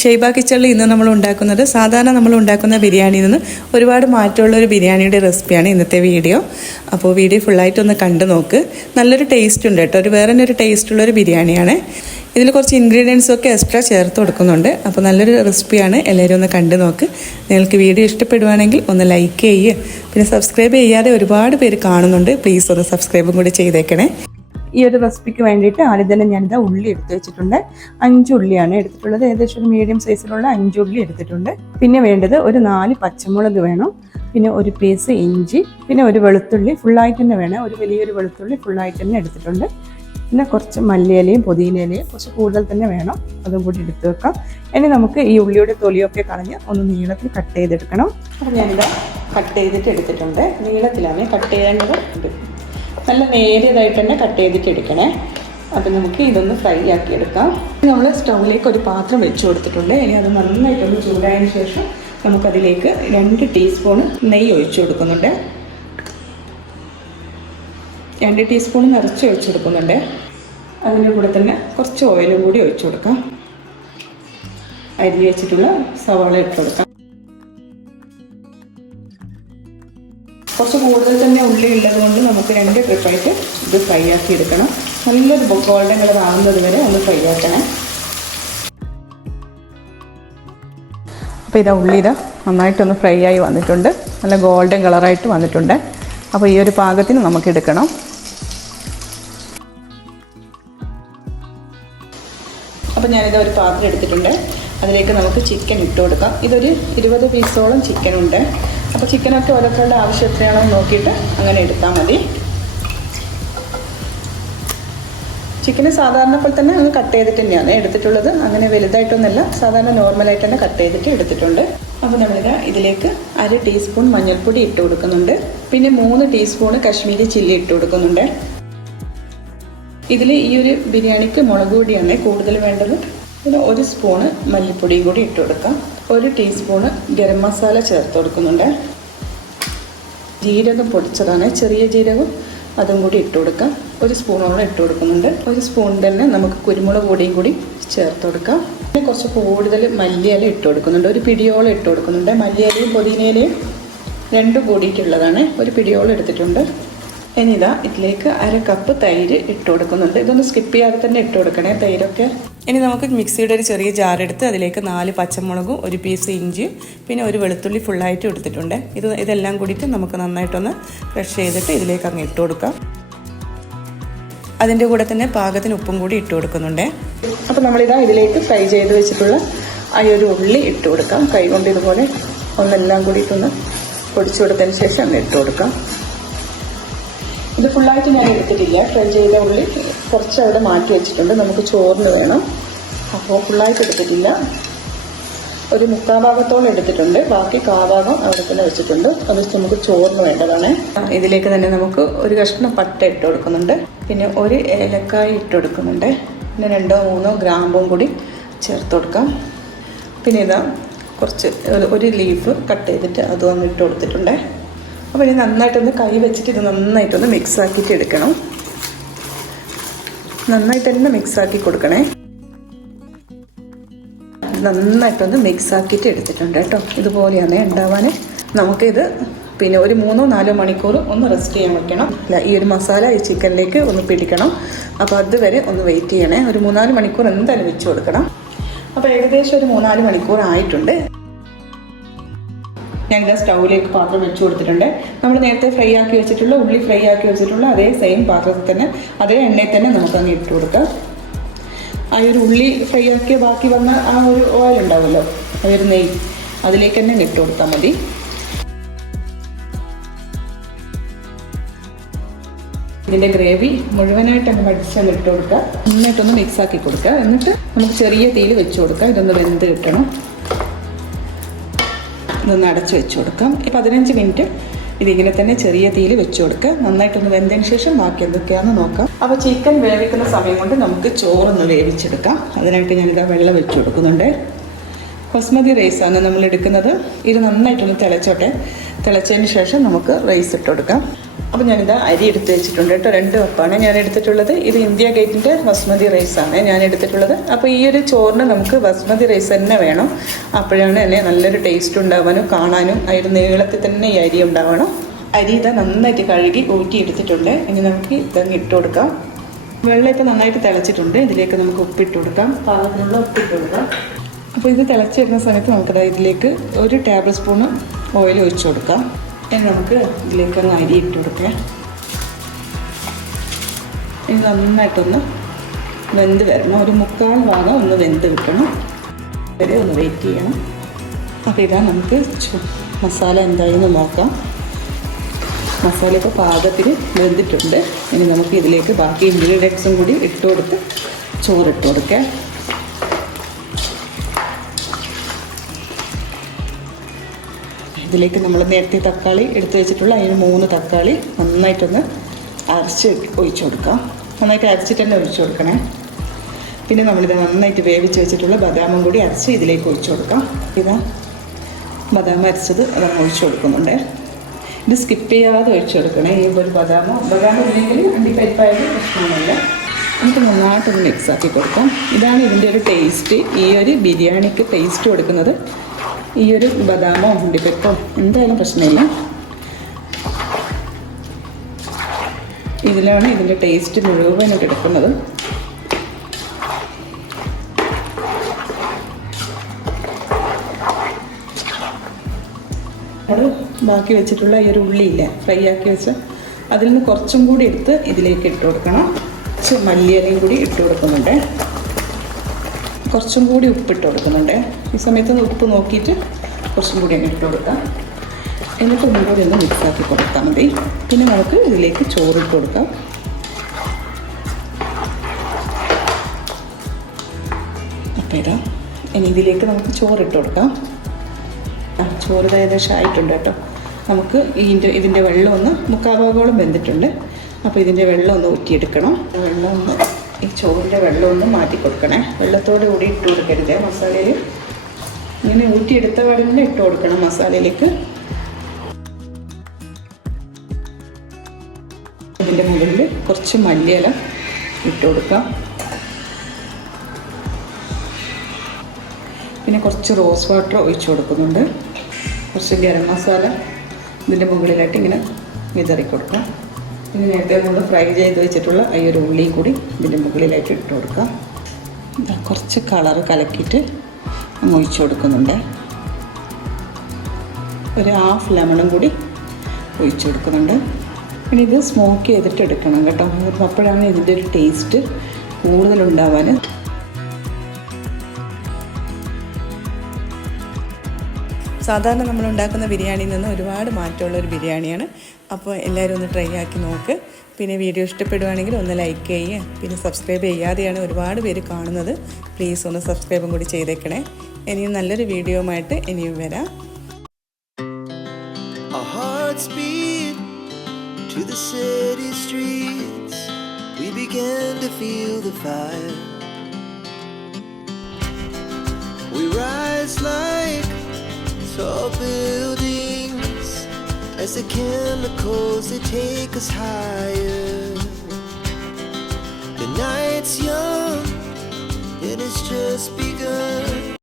ഷെയ്ബ കിച്ചണിൽ ഇന്ന് നമ്മൾ ഉണ്ടാക്കുന്നത് സാധാരണ നമ്മൾ ഉണ്ടാക്കുന്ന ബിരിയാണിയിൽ നിന്ന് ഒരുപാട് മാറ്റമുള്ള ഒരു ബിരിയാണിയുടെ റെസിപ്പിയാണ് ഇന്നത്തെ വീഡിയോ. അപ്പോൾ വീഡിയോ ഫുള്ളായിട്ടൊന്ന് കണ്ടു നോക്ക്. നല്ലൊരു ടേസ്റ്റ് ഉണ്ട് കേട്ടോ. വേറെ ഒരു ടേസ്റ്റുള്ളൊരു ബിരിയാണിയാണ്. ഇതിൽ കുറച്ച് ഇൻഗ്രീഡിയൻസൊക്കെ എക്സ്ട്രാ ചേർത്ത് കൊടുക്കുന്നുണ്ട്. അപ്പോൾ നല്ലൊരു റെസിപ്പിയാണ്. എല്ലാവരും ഒന്ന് കണ്ടു നോക്ക്. നിങ്ങൾക്ക് വീഡിയോ ഇഷ്ടപ്പെടുവാണെങ്കിൽ ഒന്ന് ലൈക്ക് ചെയ്യുക. പിന്നെ സബ്സ്ക്രൈബ് ചെയ്യാതെ ഒരുപാട് പേര് കാണുന്നുണ്ട്. പ്ലീസ് ഒന്ന് സബ്സ്ക്രൈബും കൂടി ചെയ്തേക്കണേ. ഈ ഒരു റെസിപ്പിക്ക് വേണ്ടിയിട്ട് ആദ്യം തന്നെ ഞാനിതാ ഉള്ളി എടുത്ത് വെച്ചിട്ടുണ്ട്. 5 ഉള്ളിയാണ് എടുത്തിട്ടുള്ളത്. ഏകദേശം ഒരു മീഡിയം സൈസിലുള്ള 5 ഉള്ളി എടുത്തിട്ടുണ്ട്. പിന്നെ വേണ്ടത് ഒരു 4 പച്ചമുളക് വേണം. പിന്നെ ഒരു പീസ് ഇഞ്ചി, പിന്നെ ഒരു വെളുത്തുള്ളി ഫുള്ളായിട്ട് തന്നെ വേണം. ഒരു വലിയൊരു വെളുത്തുള്ളി ഫുള്ളായിട്ട് തന്നെ എടുത്തിട്ടുണ്ട്. പിന്നെ കുറച്ച് മല്ലിയിലയും പുതിനയിലയും കുറച്ച് കൂടുതൽ തന്നെ വേണം. അതും കൂടി എടുത്ത് വെക്കാം. ഇനി നമുക്ക് ഈ ഉള്ളിയുടെ തൊലിയൊക്കെ കളഞ്ഞ് ഒന്ന് നീളത്തിൽ കട്ട് ചെയ്തെടുക്കണം. അപ്പോൾ ഞാനിതാ കട്ട് ചെയ്തിട്ട് എടുത്തിട്ടുണ്ട്. നീളത്തിലാണ് കട്ട് ചെയ്യേണ്ടത്. നല്ല നേരിയതായിട്ട് തന്നെ കട്ട് ചെയ്തിട്ട് എടുക്കണേ. അപ്പം നമുക്ക് ഇതൊന്ന് ഫ്രൈ ആക്കി എടുക്കാം. നമ്മൾ സ്റ്റൗവിലേക്ക് ഒരു പാത്രം വെച്ച് കൊടുത്തിട്ടുണ്ട്. ഇനി അത് നന്നായിട്ടൊന്ന് ചൂടായതിന് ശേഷം നമുക്കതിലേക്ക് 2 ടീസ്പൂൺ നെയ്യ് ഒഴിച്ചു കൊടുക്കുന്നുണ്ട്. 2 ടീസ്പൂൺ നിറച്ച് ഒഴിച്ചു കൊടുക്കുന്നുണ്ട്. അതിൻ്റെ കൂടെ തന്നെ കുറച്ച് ഓയിലും കൂടി ഒഴിച്ചു കൊടുക്കാം. അരി വെച്ചിട്ടുള്ള സവാള ഇട്ട് കൊടുക്കാം. കുറച്ച് കൂടുതൽ തന്നെ ഉള്ളി ഉള്ളത് കൊണ്ട് നമുക്ക് 2 ട്രിപ്പായിട്ട് ഇത് ഫ്രൈ ആക്കി എടുക്കണം. നല്ലൊരു ഗോൾഡൻ കളർ ആകുന്നത് വരെ ഒന്ന് ഫ്രൈ ആക്കണം. അപ്പോൾ ഇതാ ഉള്ളി നന്നായിട്ടൊന്ന് ഫ്രൈ ആയി വന്നിട്ടുണ്ട്. നല്ല ഗോൾഡൻ കളറായിട്ട് വന്നിട്ടുണ്ട്. അപ്പോൾ ഈ ഒരു പാകത്തിന് നമുക്ക് എടുക്കണം. അപ്പോൾ ഞാനിത് ഒരു പാത്രം എടുത്തിട്ടുണ്ട്. അതിലേക്ക് നമുക്ക് ചിക്കൻ ഇട്ട് കൊടുക്കാം. ഇതൊരു 20 പീസോളം ചിക്കനുണ്ട്. അപ്പോൾ ചിക്കനൊക്കെ ഓരോരുത്തരുടെ ആവശ്യം എത്രയാണോ നോക്കിയിട്ട് അങ്ങനെ എടുത്താൽ മതി. ചിക്കന് സാധാരണ പോലെ തന്നെ ഒന്ന് കട്ട് ചെയ്തിട്ട് തന്നെയാണ് എടുത്തിട്ടുള്ളത്. അങ്ങനെ വലുതായിട്ടൊന്നുമല്ല, സാധാരണ നോർമലായിട്ട് തന്നെ കട്ട് ചെയ്തിട്ട് എടുത്തിട്ടുണ്ട്. അപ്പോൾ നമ്മളിത് ഇതിലേക്ക് 1/2 ടീസ്പൂൺ മഞ്ഞൾപ്പൊടി ഇട്ട് കൊടുക്കുന്നുണ്ട്. പിന്നെ 3 ടീസ്പൂൺ കശ്മീരി ചില്ലി ഇട്ട് കൊടുക്കുന്നുണ്ട്. ഇതിൽ ഈ ഒരു ബിരിയാണിക്ക് മുളക് പൊടിയാണ് കൂടുതൽ വേണ്ടത്. പിന്നെ 1 സ്പൂണ് മല്ലിപ്പൊടിയും കൂടി ഇട്ട് കൊടുക്കാം. 1 ടീസ്പൂണ് ഗരം മസാല ചേർത്ത് കൊടുക്കുന്നുണ്ട്. ജീരകം പൊടിച്ചതാണ്, ചെറിയ ജീരകം, അതും കൂടി ഇട്ട് കൊടുക്കാം. 1 സ്പൂണോളം ഇട്ട് കൊടുക്കുന്നുണ്ട്. 1 സ്പൂൺ തന്നെ നമുക്ക് കുരുമുളക് പൊടിയും കൂടി ചേർത്ത് കൊടുക്കാം. പിന്നെ കുറച്ച് കൂടുതൽ മല്ലിയില ഇട്ട് കൊടുക്കുന്നുണ്ട്. 1 പിടിയോളം ഇട്ട് കൊടുക്കുന്നുണ്ട്. മല്ലിയിലയും പുതിനയിലയും 2 കൂടിയിട്ടുള്ളതാണ്. 1 പിടിയോളം എടുത്തിട്ടുണ്ട്. ഇനി ഇതിലേക്ക് 1/2 കപ്പ് തൈര് ഇട്ട് കൊടുക്കുന്നുണ്ട്. ഇതൊന്ന് സ്കിപ്പ് ചെയ്യാതെ തന്നെ ഇട്ട് കൊടുക്കണേ തൈരൊക്കെ. ഇനി നമുക്ക് മിക്സിയുടെ ഒരു ചെറിയ ജാറെടുത്ത് അതിലേക്ക് 4 പച്ചമുളകും 1 പീസ് ഇഞ്ചിയും പിന്നെ 1 വെളുത്തുള്ളി ഫുള്ളായിട്ട് എടുത്തിട്ടുണ്ട്. ഇതെല്ലാം കൂടിയിട്ട് നമുക്ക് നന്നായിട്ടൊന്ന് ക്രഷ് ചെയ്തിട്ട് ഇതിലേക്ക് അങ്ങ് ഇട്ട് കൊടുക്കാം. അതിൻ്റെ കൂടെ തന്നെ പാകത്തിന് ഉപ്പും കൂടി ഇട്ട് കൊടുക്കുന്നുണ്ട്. അപ്പോൾ ഇതിലേക്ക് ഫ്രൈ ചെയ്ത് വെച്ചിട്ടുള്ള ആ ഒരു ഉള്ളി ഇട്ട് കൊടുക്കാം. കൈ കൊണ്ട് ഇതുപോലെ ഒന്നെല്ലാം കൂടിയിട്ടൊന്ന് പൊടിച്ചു കൊടുത്തതിന് ശേഷം അങ്ങ് ഇട്ട് കൊടുക്കാം. ഇത് ഫുള്ളായിട്ട് ഞാൻ എടുത്തിട്ടില്ല. ഫ്രൈ ചെയ്ത ഉള്ളി കുറച്ച് അവിടെ മാറ്റി വെച്ചിട്ടുണ്ട്. നമുക്ക് ചോറിന് വേണം. അപ്പോൾ ഫുള്ളായിട്ട് എടുത്തിട്ടില്ല. ഒരു 3/4 ഭാഗത്തോളം എടുത്തിട്ടുണ്ട്. ബാക്കി 1/4 ഭാഗം അവിടെ തന്നെ വെച്ചിട്ടുണ്ട്. അത് നമുക്ക് ചോറിന് വേണ്ടതാണ്. ഇതിലേക്ക് തന്നെ നമുക്ക് 1 കഷ്ണം പട്ട ഇട്ട് കൊടുക്കുന്നുണ്ട്. പിന്നെ 1 ഏലക്കായ ഇട്ട് കൊടുക്കുന്നുണ്ട്. പിന്നെ 2-3 ഗ്രാമ്പും കൂടി ചേർത്ത് കൊടുക്കാം. പിന്നെ കുറച്ച് 1 ലീഫ് കട്ട് ചെയ്തിട്ട് അതും ഒന്ന് ഇട്ട് കൊടുത്തിട്ടുണ്ട്. അപ്പോൾ ഇത് നന്നായിട്ടൊന്ന് കൈ വെച്ചിട്ട് ഇത് നന്നായിട്ടൊന്ന് മിക്സ് ആക്കിയിട്ട് എടുക്കണം. നന്നായിട്ട് തന്നെ മിക്സ് ആക്കി കൊടുക്കണേ. നന്നായിട്ടൊന്ന് മിക്സ് ആക്കിയിട്ട് എടുത്തിട്ടുണ്ട് കേട്ടോ. ഇതുപോലെയാണ് ഉണ്ടാവാൻ. നമുക്കിത് പിന്നെ ഒരു 3-4 മണിക്കൂർ ഒന്ന് റെസ്റ്റ് ചെയ്യാൻ വെക്കണം. ഈ ഒരു മസാല ഈ ചിക്കനിലേക്ക് ഒന്ന് പിടിക്കണം. അപ്പോൾ അതുവരെ ഒന്ന് വെയിറ്റ് ചെയ്യണേ. ഒരു 3-4 മണിക്കൂർ എന്തായാലും വെച്ച് കൊടുക്കണം. അപ്പോൾ ഏകദേശം ഒരു 3-4 മണിക്കൂർ ആയിട്ടുണ്ട്. ഞാനിത് സ്റ്റൗവിലേക്ക് പാത്രം വെച്ച് കൊടുത്തിട്ടുണ്ട്. നമ്മൾ നേരത്തെ ഫ്രൈ ആക്കി വെച്ചിട്ടുള്ള ഉള്ളി ഫ്രൈ ആക്കി വെച്ചിട്ടുള്ള അതേ സെയിം പാത്രത്തിൽ തന്നെ അതേ എണ്ണയിൽ തന്നെ നമുക്കങ്ങ് ഇട്ട് കൊടുക്കാം. ആ ഒരു ഉള്ളി ഫ്രൈ ആക്കിയ ബാക്കി വന്ന ആ ഒരു ഓയിൽ ഉണ്ടാവുമല്ലോ, ആ ഒരു നെയ്യ്, അതിലേക്ക് തന്നെ ഇട്ട് കൊടുത്താൽ മതി. ഇതിൻ്റെ ഗ്രേവി മുഴുവനായിട്ട് അങ്ങ് വടിച്ചങ്ങ് ഇട്ട് കൊടുക്കുക. നന്നായിട്ടൊന്ന് മിക്സ് ആക്കി കൊടുക്കുക. എന്നിട്ട് നമുക്ക് ചെറിയ തീയിൽ വെച്ച് കൊടുക്കുക. ഇതൊന്ന് വെന്ത് കിട്ടണം. ഇതൊന്ന് അടച്ച് വെച്ച് കൊടുക്കാം. 15 മിനിറ്റ് ഇതിങ്ങനെ തന്നെ ചെറിയ തീയിൽ വെച്ച് കൊടുക്കുക. നന്നായിട്ടൊന്ന് വെന്തതിന് ശേഷം ബാക്കി എന്തൊക്കെയാണെന്ന് നോക്കാം. അപ്പോൾ ചിക്കൻ വേവിക്കുന്ന സമയം കൊണ്ട് നമുക്ക് ചോറൊന്ന് വേവിച്ചെടുക്കാം. അതിനായിട്ട് ഞാനിതാ വെള്ളം വെച്ച് കൊടുക്കുന്നുണ്ട്. ബസ്മതി റൈസാണ് നമ്മൾ എടുക്കുന്നത്. ഇത് നന്നായിട്ടൊന്ന് തിളച്ചോട്ടെ. തിളച്ചതിന് ശേഷം നമുക്ക് റൈസ് ഇട്ട് കൊടുക്കാം. അപ്പോൾ ഞാനിത് അരി എടുത്ത് വെച്ചിട്ടുണ്ട് കേട്ടോ. 2 കപ്പാണ് ഞാൻ എടുത്തിട്ടുള്ളത്. ഇത് ഇന്ത്യ ഗേറ്റിൻ്റെ ബസ്മതി റൈസാണ് ഞാൻ എടുത്തിട്ടുള്ളത്. അപ്പോൾ ഈ ഒരു ചോറിന് നമുക്ക് ബസ്മതി റൈസ് തന്നെ വേണം. അപ്പോഴാണ് തന്നെ നല്ലൊരു ടേസ്റ്റ് ഉണ്ടാവാനും കാണാനും അതിന് നീളത്തിൽ തന്നെ ഈ അരി ഉണ്ടാവണം. അരി ഇത് നന്നായിട്ട് കഴുകി ഊറ്റി എടുത്തിട്ടുണ്ട്. ഇനി നമുക്ക് ഇതങ്ങ് ഇട്ട് കൊടുക്കാം. വെള്ളം ഇപ്പോൾ നന്നായിട്ട് തിളച്ചിട്ടുണ്ട്. ഇതിലേക്ക് നമുക്ക് ഉപ്പിട്ട് കൊടുക്കാം. പാകത്തിനുള്ള ഉപ്പിട്ട് കൊടുക്കാം. അപ്പോൾ ഇത് തിളച്ച് വരുന്ന സമയത്ത് നമുക്കത് ഇതിലേക്ക് 1 ടേബിൾ സ്പൂണ് ഓയിൽ ഒഴിച്ച് കൊടുക്കാം. ഇനി നമുക്ക് ഇതിലേക്ക് ഒന്ന് അരി ഇട്ട് കൊടുക്കാം. ഇത് നന്നായിട്ടൊന്ന് വെന്ത് വരണം. ഒരു 3/4 ഭാഗം ഒന്ന് വെന്ത് കിട്ടണം. വരെ ഒന്ന് വെയിറ്റ് ചെയ്യണം. അപ്പോൾ ഇതാ നമുക്ക് മസാല എന്തായെന്ന് നോക്കാം. മസാല ഇപ്പോൾ പാകത്തിന് വെന്തിട്ടുണ്ട്. ഇനി നമുക്ക് ഇതിലേക്ക് ബാക്കി ഇൻഗ്രീഡിയൻസും കൂടി ഇട്ട് കൊടുത്ത് ചോറിട്ട് കൊടുക്കാം. ഇതിലേക്ക് നമ്മൾ നേരത്തെ തക്കാളി എടുത്ത് വെച്ചിട്ടുള്ള അതിന് 3 തക്കാളി നന്നായിട്ടൊന്ന് അരച്ച് ഒഴിച്ചു കൊടുക്കാം. നന്നായിട്ട് അരച്ചിട്ട് തന്നെ ഒഴിച്ചു കൊടുക്കണേ. പിന്നെ നമ്മളിത് നന്നായിട്ട് വേവിച്ച് വെച്ചിട്ടുള്ള ബദാമും കൂടി അരച്ച് ഇതിലേക്ക് ഒഴിച്ചു കൊടുക്കാം. ഇതാ ബദാം അരച്ചത് അതങ്ങ് ഒഴിച്ചു കൊടുക്കുന്നുണ്ട്. ഇത് സ്കിപ്പ് ചെയ്യാതെ ഒഴിച്ചു കൊടുക്കണേ. ഈ ഒരു ബദാമോ ഇല്ലെങ്കിൽ അണ്ടിപ്പരിപ്പായാലും പ്രശ്നമൊന്നുമില്ല. നമുക്ക് നന്നായിട്ടൊന്ന് മിക്സ് ആക്കി കൊടുക്കാം. ഇതാണ് ഇതിൻ്റെ ഒരു ടേസ്റ്റ്. ഈ ഒരു ബിരിയാണിക്ക് ടേസ്റ്റ് കൊടുക്കുന്നത് ഈ ഒരു ബദാമോ അണ്ടിപ്പരിപ്പോ എന്തായാലും പ്രശ്നമില്ല. ഇതിലാണ് ഇതിൻ്റെ ടേസ്റ്റ് മുഴുവനായിട്ട് എടുക്കുന്നത്. അത് ബാക്കി വെച്ചിട്ടുള്ള ഈ ഒരു ഉള്ളിയില്ല ഫ്രൈ ആക്കി വെച്ച് അതിൽ നിന്ന് കുറച്ചും കൂടി എടുത്ത് ഇതിലേക്ക് ഇട്ട് കൊടുക്കണം. കുറച്ച് മല്ലിയിലയും കൂടി ഇട്ട് കൊടുക്കുന്നുണ്ട്. കുറച്ചും കൂടി ഉപ്പിട്ട് കൊടുക്കുന്നുണ്ട്. ഈ സമയത്ത് ഉപ്പ് നോക്കിയിട്ട് കുറച്ചും കൂടി അങ്ങ് ഇട്ട് കൊടുക്കാം. എന്നിട്ട് ഒന്നും കൂടി ഒന്ന് മിക്സാക്കി കൊടുത്താൽ മതി. പിന്നെ നമുക്ക് ഇതിലേക്ക് ചോറിട്ട് കൊടുക്കാം. അപ്പോൾ ഇതാ ഇനി ഇതിലേക്ക് നമുക്ക് ചോറിട്ട് കൊടുക്കാം. ചോറ് ഏകദേശം ആയിട്ടുണ്ട് കേട്ടോ. നമുക്ക് ഇതിൻ്റെ വെള്ളം ഒന്ന് 3/4 ഭാഗത്തോളം വെന്തിട്ടുണ്ട്. അപ്പോൾ ഇതിൻ്റെ വെള്ളം ഒന്ന് ഊറ്റിയെടുക്കണം. വെള്ളം ഒന്ന് ഈ ചോറിൻ്റെ വെള്ളം ഒന്ന് മാറ്റി കൊടുക്കണേ. വെള്ളത്തോടെ കൂടി ഇട്ട് കൊടുക്കരുത് മസാലയിൽ. ഇങ്ങനെ ഊറ്റിയെടുത്ത പാടിനെ ഇട്ട് കൊടുക്കണം മസാലയിലേക്ക്. ഇതിൻ്റെ മുകളിൽ കുറച്ച് മല്ലിയില ഇട്ട് കൊടുക്കാം. പിന്നെ കുറച്ച് റോസ് വാട്ടർ ഒഴിച്ച് കൊടുക്കുന്നുണ്ട്. കുറച്ച് ഗരം മസാല ഇതിൻ്റെ മുകളിലായിട്ട് ഇങ്ങനെ വിതറി കൊടുക്കാം. പിന്നെ നേരത്തെ നമ്മൾ ഫ്രൈ ചെയ്ത് വെച്ചിട്ടുള്ള ഈ ഒരു ഉള്ളിയും കൂടി ഇതിൻ്റെ മുകളിലായിട്ട് ഇട്ട് കൊടുക്കാം. കുറച്ച് കളർ കലക്കിയിട്ട് ഒഴിച്ച് കൊടുക്കുന്നുണ്ട്. ഒരു 1/2 ലെമണും കൂടി ഒഴിച്ച് കൊടുക്കുന്നുണ്ട്. പിന്നെ ഇത് സ്മോക്ക് ചെയ്തിട്ട് എടുക്കണം കേട്ടോ. അപ്പോഴാണ് ഇതിൻ്റെ ഒരു ടേസ്റ്റ് കൂടുതലുണ്ടാവാൻ. സാധാരണ നമ്മൾ ഉണ്ടാക്കുന്ന ബിരിയാണിയിൽ നിന്ന് ഒരുപാട് മാറ്റമുള്ളൊരു ബിരിയാണിയാണ്. അപ്പോൾ എല്ലാവരും ഒന്ന് ട്രൈ ആക്കി നോക്ക്. പിന്നെ വീഡിയോ ഇഷ്ടപ്പെടുവാണെങ്കിൽ ഒന്ന് ലൈക്ക് ചെയ്യുക. പിന്നെ സബ്സ്ക്രൈബ് ചെയ്യാതെയാണ് ഒരുപാട് പേര് കാണുന്നത്. പ്ലീസ് ഒന്ന് സബ്സ്ക്രൈബും കൂടി ചെയ്തേക്കണേ. ഇനിയും നല്ലൊരു വീഡിയോയുമായിട്ട് ഇനിയും വരാം. Tall buildings as the chemicals they take us higher. The night's young and it's just begun.